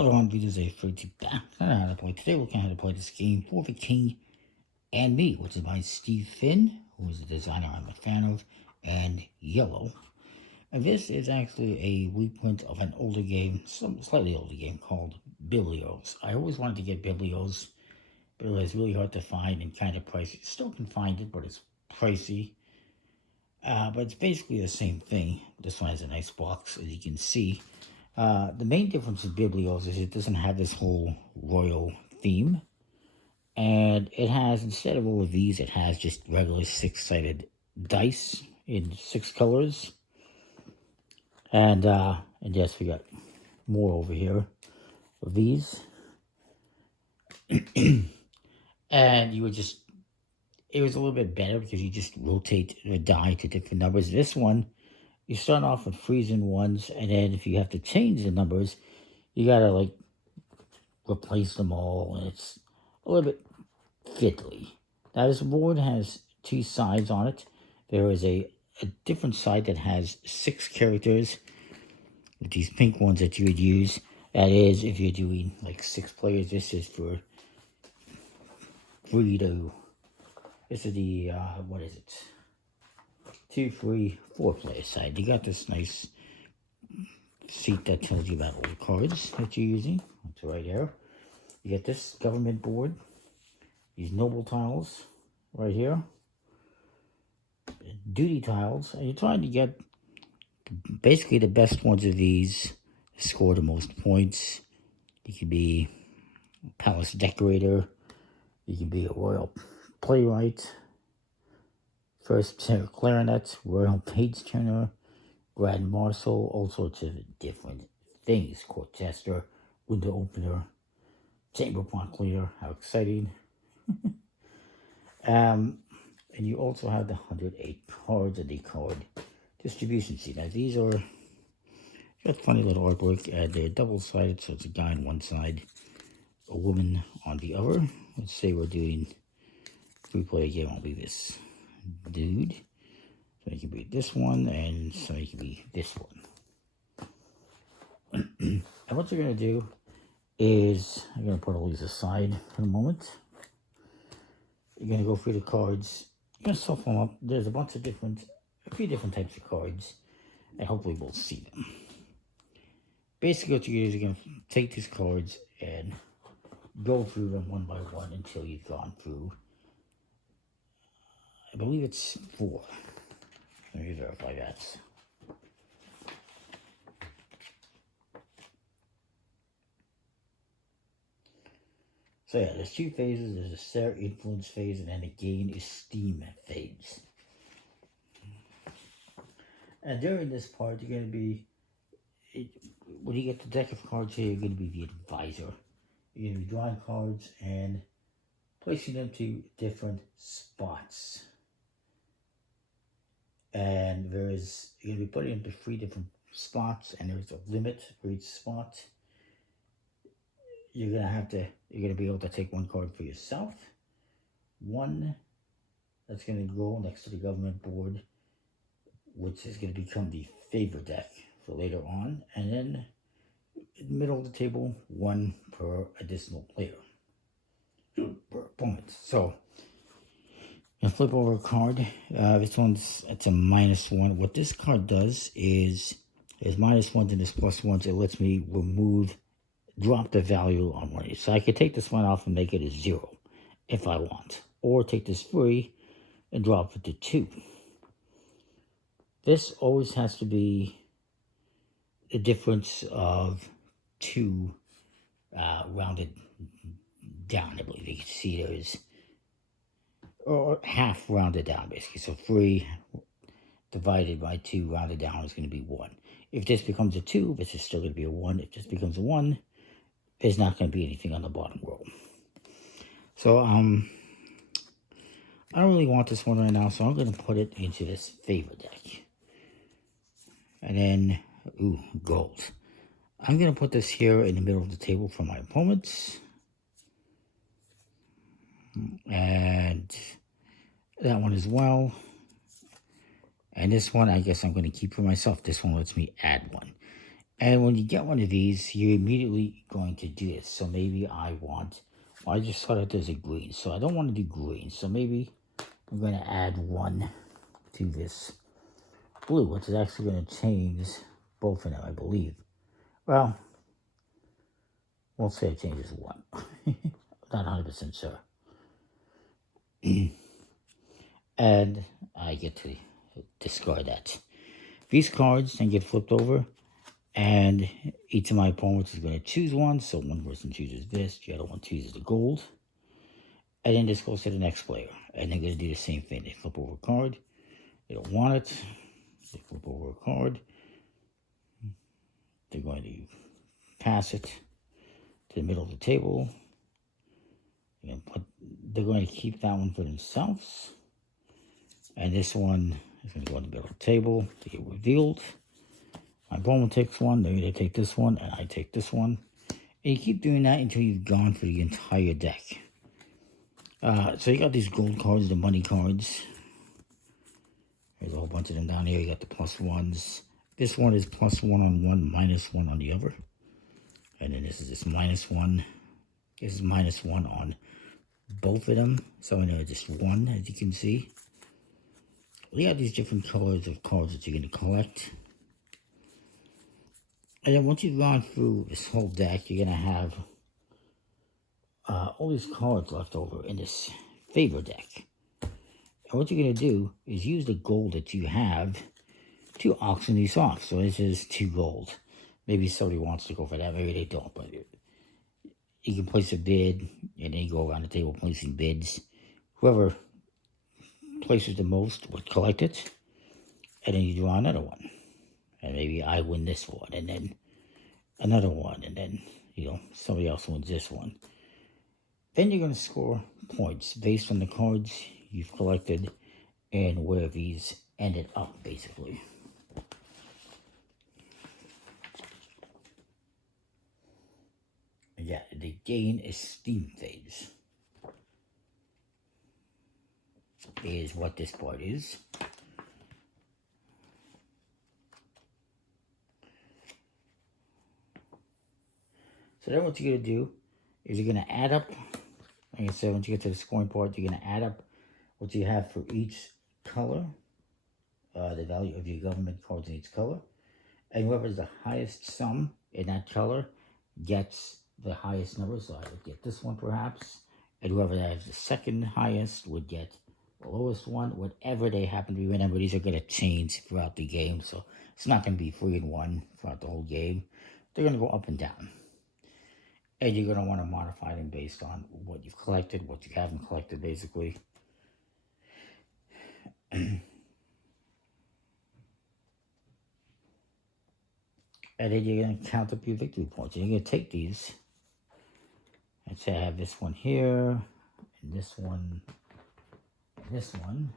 Other on videos I refer to back. I don't know how to play. Today we're going to how to play this game for the King and Me, which is by Steve Finn, who is a designer I'm a fan of, and Yellow. And this is actually a reprint of an older game, some slightly older game called Biblios. I always wanted to get Biblios, but it was really hard to find and kind of pricey. Still can find it, but it's pricey. But it's basically the same thing. This one has a nice box, as you can see. The main difference with Biblios is it doesn't have this whole royal theme. And it has, instead of all of these, it has just regular six-sided dice in 6 colors. And yes, we got more over here of these. And you would just, it was a little bit better because you just rotate the die to different numbers. This one, you start off with freezing ones, and then if you have to change the numbers, you gotta like replace them all, and it's a little bit fiddly. Now this board has 2 sides on it. There is a different side that has 6 characters with these pink ones that you would use. That is, if you're doing like 6 players, this is for 3 to, this is the, what is it? 2, 3, 4 player side. You got this nice sheet that tells you about all the cards that you're using. It's right here. You get this government board, these noble tiles right here, duty tiles, and you're trying to get basically the best ones of these to score the most points. You could be a palace decorator, you can be a royal playwright, first tenor clarinet, royal page turner, grand marshal, all sorts of different things. Court jester, window opener, chamber pot cleaner. How exciting! And you also have the 108 cards and the card distribution sheet. Now these are got funny little artwork, and they're double-sided, so it's a guy on one side, a woman on the other. Let's say we're doing 3-player game. I'll be this dude. So it can be this one, and so it can be this one. And what you're going to do is, I'm going to put all these aside for a moment. You're going to go through the cards. You're going to shuffle them up. There's a bunch of a few different types of cards, and hopefully we'll see them. Basically what you're going to do is you're going to take these cards and go through them one by one until you've gone through, I believe it's 4. Let me verify that. So yeah, there's 2 phases. There's a Star Influence phase, and then the Gain Esteem phase. And during this part, you're going to be, when you get the deck of cards here, you're going to be the advisor. You're going to be drawing cards and placing them to different spots. And you're going to be putting them to 3 different spots, and there's a limit for each spot. You're going to be able to take 1 card for yourself, 1 that's going to go next to the government board, which is going to become the favor deck for later on, and then in the middle of the table, 1 per additional player, per opponent. So, and flip over a card. This one's, it's a -1. What this card does is, there's -1s and there's +1s. It lets me drop the value on one of these. So I could take this one off and make it a 0 if I want. Or take this 3 and drop it to 2. This always has to be the difference of 2 rounded down. I believe you can see there's, or half rounded down basically. So 3 divided by 2 rounded down is going to be 1. If this becomes a 2, this is still going to be a 1. If this becomes a 1, there's not going to be anything on the bottom row. So I don't really want this one right now, so I'm going to put it into this favor deck. And then, ooh, gold. I'm going to put this here in the middle of the table for my opponents. And that one as well. And this one, I guess I'm going to keep for myself. This one lets me add 1. And when you get one of these, you're immediately going to do this. So maybe well, I just saw that there's a green. So I don't want to do green. So maybe I'm going to add one to this blue, which is actually going to change both of them, I believe. Well, we'll say it changes one. Not 100% sure. And I get to discard that. These cards then get flipped over, and each of my opponents is going to choose one. So one person chooses this, the other one chooses the gold. And then this goes to the next player. And they're going to do the same thing. They flip over a card. They don't want it. They flip over a card. They're going to pass it to the middle of the table. They're going to keep that one for themselves. And this one is going to go on the middle of the table to get revealed. My opponent takes one, they're going to take this one, and I take this one. And you keep doing that until you've gone through the entire deck. So you got these gold cards, the money cards. There's a whole bunch of them down here. You got the plus ones. This one is plus one on one, minus one on the other. And then this is just minus one. This is minus one on both of them. So I know just one, as you can see. You got these different colors of cards that you're going to collect. And then once you've gone through this whole deck, you're going to have all these cards left over in this favor deck. And what you're going to do is use the gold that you have to auction these off. So this is 2 gold. Maybe somebody wants to go for that, maybe they don't. But you can place a bid, and then you go around the table placing bids. Whoever places the most would collect it. And then you draw another one. And maybe I win this one, and then another one, and then, somebody else wins this one. Then you're going to score points based on the cards you've collected and where these ended up, basically. Yeah, they gain esteem phase is what this part is. So then what you're going to do is you're going to add up, like I said, once you get to the scoring part, you're going to add up what you have for each color, the value of your government cards in each color, and whoever's the highest sum in that color gets the highest number. So I would get this one perhaps, and whoever has the second highest would get the lowest one, whatever they happen to be. Remember, these are going to change throughout the game, so it's not going to be 3 and 1 throughout the whole game. They're going to go up and down. And you're going to want to modify them based on what you've collected, what you haven't collected, basically. And then you're going to count up your victory points. And you're going to take these. And say I have this one here, and this one, and this one.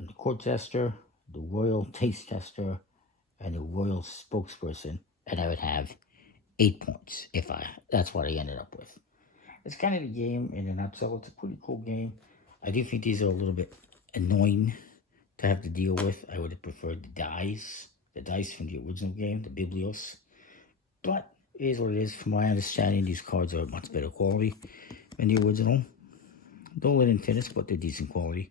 And the court jester, the royal taste tester, and the royal spokesperson. And I would have 8 points that's what I ended up with. It's kind of the game in a nutshell. It's a pretty cool game. I do think these are a little bit annoying to have to deal with. I would have preferred the dice from the original game, the Biblios. But it is what it is. From my understanding, these cards are much better quality than the original. Don't let them finish, but they're decent quality.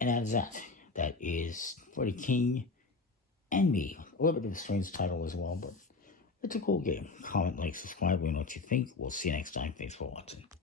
And that is that. That is for the King and me. A little bit of a strange title as well, but it's a cool game. Comment, like, subscribe, let me know what you think. We'll see you next time. Thanks for watching.